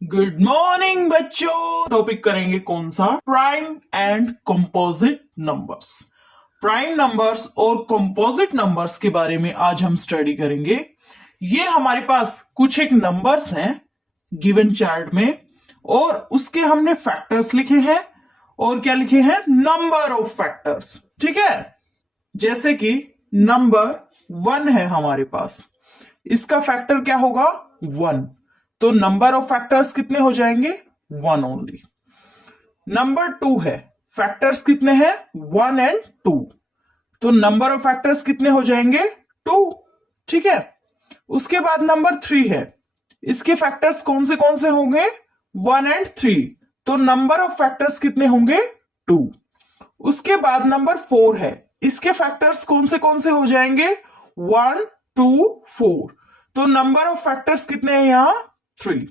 Good morning बच्चों। Topic करेंगे कौन सा? Prime and composite numbers. Prime numbers और कंपोजिट नंबर्स के बारे में आज हम स्टडी करेंगे। ये हमारे पास कुछ एक नंबर्स हैं गिवन चार्ट में, और उसके हमने फैक्टर्स लिखे हैं और क्या लिखे हैं? Number of factors. ठीक है, जैसे कि नंबर 1 है हमारे पास, इसका फैक्टर क्या होगा? 1। तो नंबर ऑफ फैक्टर्स कितने हो जाएंगे? 1 ओनली। नंबर 2 है, फैक्टर्स कितने हैं? 1 एंड 2। तो नंबर ऑफ फैक्टर्स कितने हो जाएंगे? 2। ठीक है। उसके बाद नंबर 3 है, इसके फैक्टर्स कौन से होंगे? 1 एंड 3। तो नंबर ऑफ फैक्टर्स कितने होंगे? 2। उसके बाद नंबर 4 है, इसके फैक्टर्स कौन से हो जाएंगे? 1 2 4। तो नंबर ऑफ फैक्टर्स कितने हैं यहां? 3।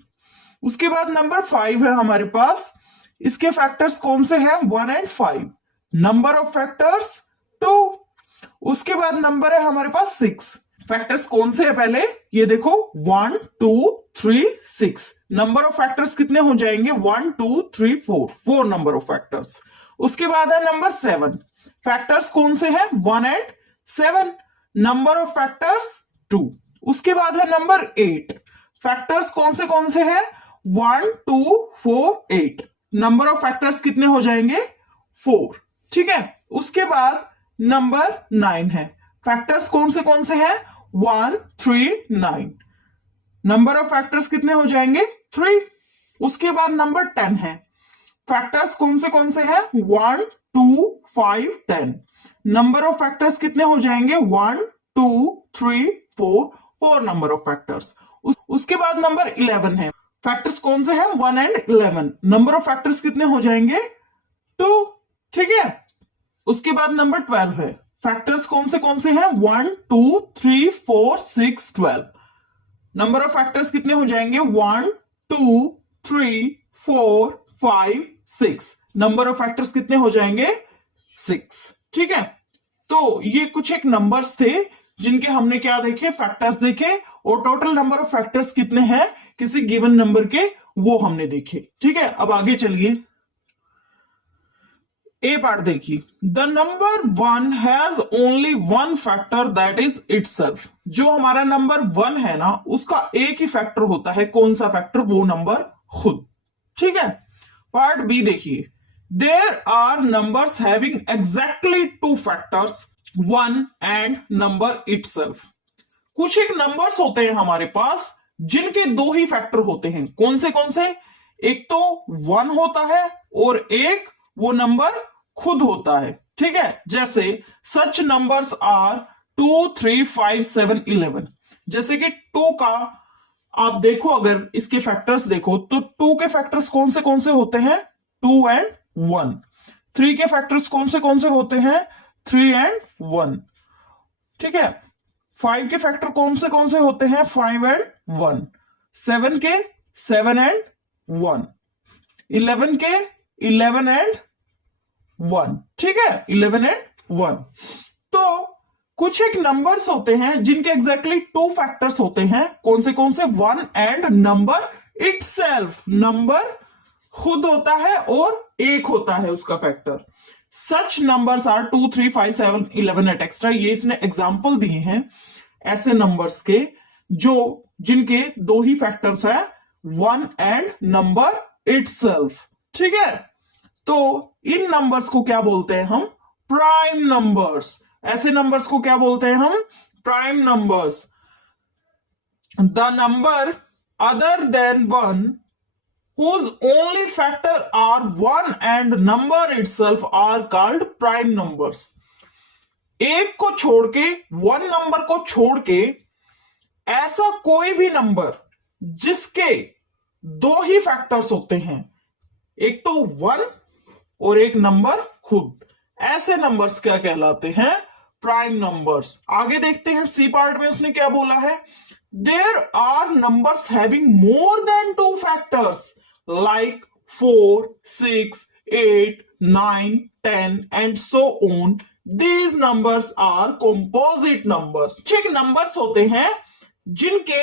उसके बाद नंबर 5 है हमारे पास, इसके फैक्टर्स कौन से हैं? 1 एंड 5। Number of factors 2। उसके बाद नंबर है हमारे पास 6। फैक्टर्स कौन से है पहले ये देखो, 1 2 3 6। नंबर ऑफ फैक्टर्स कितने हो जाएंगे? 1 2 3 4। 4 नंबर ऑफ फैक्टर्स। उसके बाद है नंबर 7। फैक्टर्स कौन से हैं? 1 एंड 7। Number of factors 2। उसके बाद है नंबर 8। फैक्टर्स कौन से हैं? 1 2 4 8। नंबर ऑफ फैक्टर्स कितने हो जाएंगे? 4। ठीक है। उसके बाद नंबर 9 है, फैक्टर्स कौन से हैं? 1 3 9। नंबर ऑफ फैक्टर्स कितने हो जाएंगे? 3। उसके बाद नंबर 10 है, फैक्टर्स कौन से हैं? 1 2 5 10। नंबर ऑफ फैक्टर्स कितने हो जाएंगे? 1 2 3 4। 4 नंबर ऑफ फैक्टर्स। उसके बाद नंबर 11 है, फैक्टर्स कौन से हैं? 1 एंड 11। नंबर ऑफ फैक्टर्स कितने हो जाएंगे? 2। ठीक है। उसके बाद नंबर 12 है, फैक्टर्स कौन से हैं? 1 2 3 4 6 12। नंबर ऑफ फैक्टर्स कितने हो जाएंगे? 1 2 3 4 5 6। नंबर ऑफ फैक्टर्स कितने हो जाएंगे? 6। ठीक है। तो ये कुछ एक नंबर्स थे जिनके हमने क्या देखे? फैक्टर्स देखे, और टोटल नंबर ऑफ फैक्टर्स कितने हैं किसी गिवन नंबर के, वो हमने देखे। ठीक है। अब आगे चलिए, ए पार्ट देखिए। The number 1 has only one factor that is itself. जो हमारा नंबर 1 है ना, उसका एक ही फैक्टर होता है। कौन सा फैक्टर? वो नंबर खुद। ठीक है। पार्ट बी देखिए। There are numbers having exactly 2 factors, 1 and number itself. कुछ एक नंबर्स होते हैं हमारे पास जिनके 2 ही फैक्टर होते हैं। कौन से? एक तो 1 होता है और एक वो नंबर खुद होता है। ठीक है। जैसे सच नंबर्स आर 2 3 5 7 11। जैसे कि 2 का आप देखो, अगर इसके फैक्टर्स देखो तो 2 के फैक्टर्स कौन से होते हैं? 2 एंड 1। 3 के फैक्टर्स कौन से होते हैं? 3 एंड 1। ठीक है। 5 के फैक्टर कौन से होते हैं? 5 एंड 1। 7 के 7 एंड 1। 11 के 11 एंड 1। ठीक है, 11 एंड 1। तो कुछ एक नंबर्स होते हैं जिनके एग्जैक्टली 2 फैक्टर्स होते हैं। कौन से? 1 एंड नंबर इटसेल्फ। नंबर खुद होता है और एक होता है उसका factor. Such numbers are 2 3 5 7 11 et cetera. ये इसने एग्जाम्पल दिए हैं ऐसे नंबर्स के जिनके 2 ही फैक्टर्स है, 1 एंड नंबर इटसेल्फ। ठीक है। तो इन नंबर्स को क्या बोलते हैं हम? Prime numbers. ऐसे नंबर्स को क्या बोलते हैं हम? Prime numbers. The number other than 1 whose only factor are 1 and number itself are called prime numbers। एक को छोड़ के, 1 नंबर को छोड़ के, ऐसा कोई भी नंबर जिसके 2 ही फैक्टर्स होते हैं, एक तो 1 और एक नंबर खुद, ऐसे नंबर्स क्या कहलाते हैं? Prime numbers. आगे देखते हैं सी पार्ट में उसने क्या बोला है। There are numbers having more than 2 factors like 4 6 8 9 10 and so on। these numbers are composite numbers। ठीक, नंबर्स होते हैं जिनके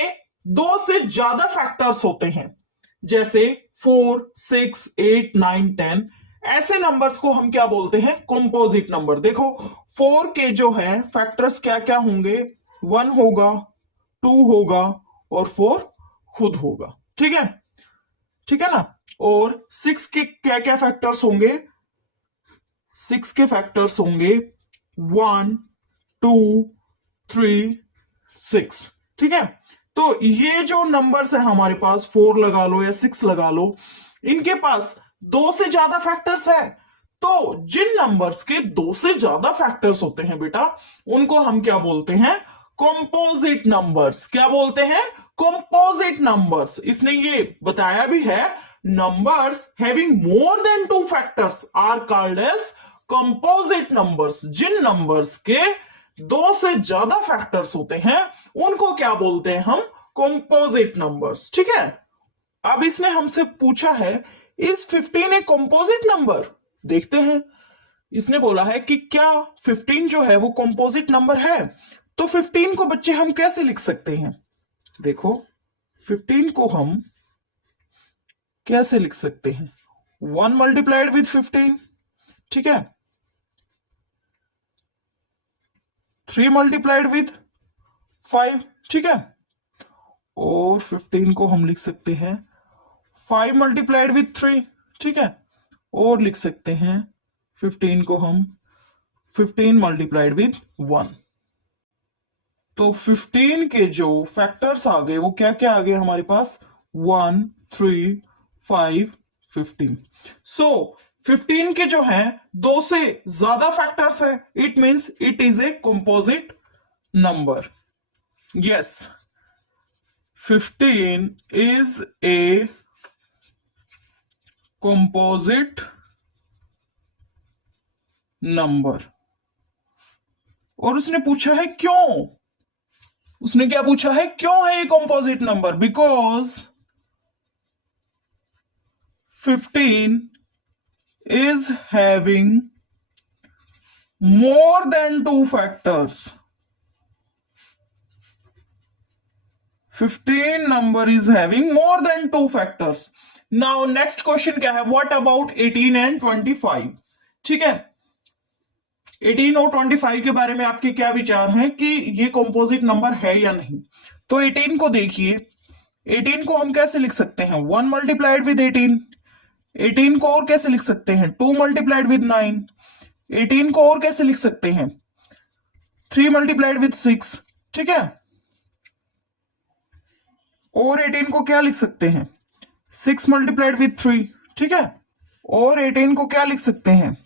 2 से ज्यादा फैक्टर्स होते हैं। जैसे 4, 6, 8, 9, 10, ऐसे नंबर्स को हम क्या बोलते हैं? Composite number. देखो 4 के जो है फैक्टर्स क्या क्या होंगे? 1 होगा, 2 होगा और 4 खुद होगा। ठीक है, ठीक है ना। और 6 के क्या क्या फैक्टर्स होंगे? 6 के फैक्टर्स होंगे 1, 2, 3, 6। ठीक है, तो ये जो नंबर्स है हमारे पास, 4 लगा लो या 6 लगा लो, इनके पास 2 से ज्यादा फैक्टर्स है। तो जिन नंबर्स के 2 से ज्यादा फैक्टर्स होते हैं बेटा, उनको हम क्या बोलते हैं? Composite numbers. क्या बोलते हैं? Composite numbers. इसने ये बताया भी है, numbers having more than 2 factors are called as composite numbers. जिन नंबर्स के 2 से ज्यादा फैक्टर्स होते हैं उनको क्या बोलते हैं हम? Composite numbers. ठीक है, अब इसने हमसे पूछा है, इज 15 ए कंपोजिट नंबर? देखते हैं। इसने बोला है कि क्या 15 जो है वो कंपोजिट नंबर है? तो 15 को बच्चे हम कैसे लिख सकते हैं? देखो 15 को हम कैसे लिख सकते हैं? 1 मल्टीप्लाइड विद 15, ठीक है, 3 मल्टीप्लाइड विद 5, ठीक है, और 15 को हम लिख सकते हैं 5 मल्टीप्लाइड विद 3, ठीक है, और लिख सकते हैं 15 को हम 15 मल्टीप्लाइड विद 1। तो 15 के जो फैक्टर्स आ गए वो क्या क्या आ गए हमारे पास? 1, 3, 5, 15। सो 15 के जो है 2 से ज्यादा फैक्टर्स है, it means it is a composite number. Yes, 15 is a composite number. और उसने पूछा है क्यों? उसने क्या पूछा है? क्यों है ये composite number? Because 15 is having more than 2 factors. 15 number is having more than 2 factors. Now next question क्या है? What about 18 and 25? ठीक है, 18 और 25 के बारे में आपके क्या विचार हैं कि ये कंपोजिट नंबर है या नहीं? तो 18 को देखिए, 18 को हम कैसे लिख सकते हैं? 1 मल्टीप्लाइड विद 18। 18 को और कैसे लिख सकते हैं? 2 मल्टीप्लाइड विद 9। 18 को और कैसे लिख सकते हैं? 3 मल्टीप्लाइड विद 6, ठीक है, और 18 को क्या लिख सकते हैं? 6 मल्टीप्लाइड विद 3, ठीक है, और 18 को क्या लिख सकते हैं?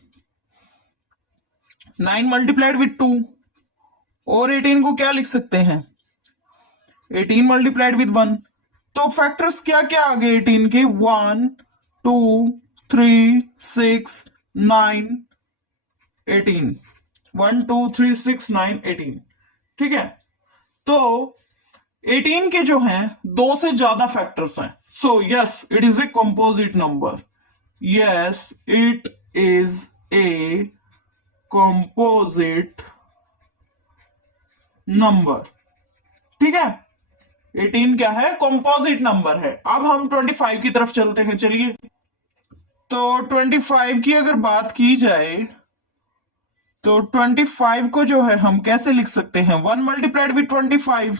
9 मल्टीप्लाइड विद 2, और 18 को क्या लिख सकते हैं? 18 मल्टीप्लाइड विद 1। तो फैक्टर्स क्या क्या आ गए 18 के? 1, 2, 3, 6, 9, 18। 1, 2, 3, 6, 9, 18, ठीक है। तो 18 के जो हैं 2 से ज्यादा फैक्टर्स हैं, so yes it is a composite number. Yes it is a composite number, ठीक है। 18 क्या है? कंपोजिट नंबर है। अब हम 25 की तरफ चलते हैं, चलिए। तो 25 की अगर बात की जाए तो 25 को जो है हम कैसे लिख सकते हैं? 1 मल्टीप्लाइड विद 25,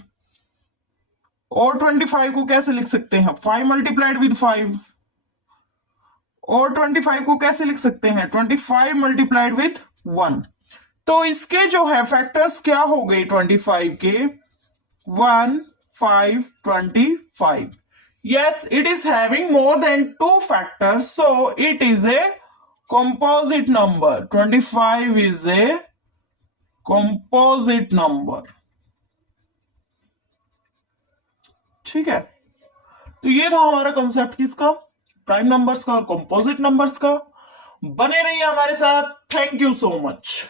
और 25 को कैसे लिख सकते हैं? 5 मल्टीप्लाइड विद 5, और 25 को कैसे लिख सकते हैं? 25 मल्टीप्लाइड विद 1। तो इसके जो है फैक्टर्स क्या हो गए 25 के? 1, 5, 25। Yes, it is having more than 2 factors, so it is a composite number. 25 is a composite number. ठीक है, तो ये था हमारा कंसेप्ट किसका? प्राइम नंबर्स का और कंपोजिट नंबर्स का। बने रहिए हमारे साथ। Thank you so much.